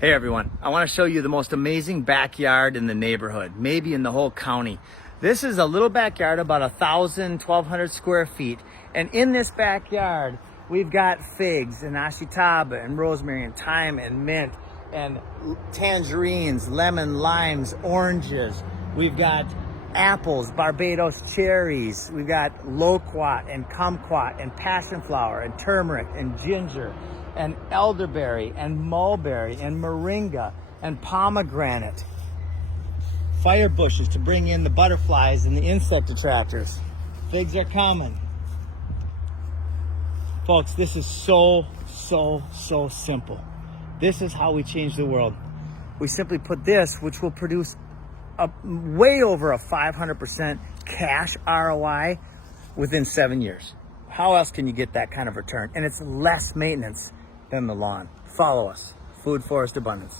Hey everyone, I want to show you the most amazing backyard in the neighborhood, maybe in the whole county. This is a little backyard, about 1,200 square feet. And in this backyard, we've got figs and ashitaba and rosemary and thyme and mint and tangerines, lemon, limes, oranges. We've got apples, Barbados cherries. We've got loquat and kumquat and passion flower and turmeric and ginger and elderberry and mulberry and moringa and pomegranate. Fire bushes to bring in the butterflies and the insect attractors. Figs are common. Folks, this is so simple. This is how we change the world. We simply put this, which will produce way over a 500% cash ROI within 7 years. How else can you get that kind of return? And it's less maintenance than the lawn. Follow us. Food Forest Abundance.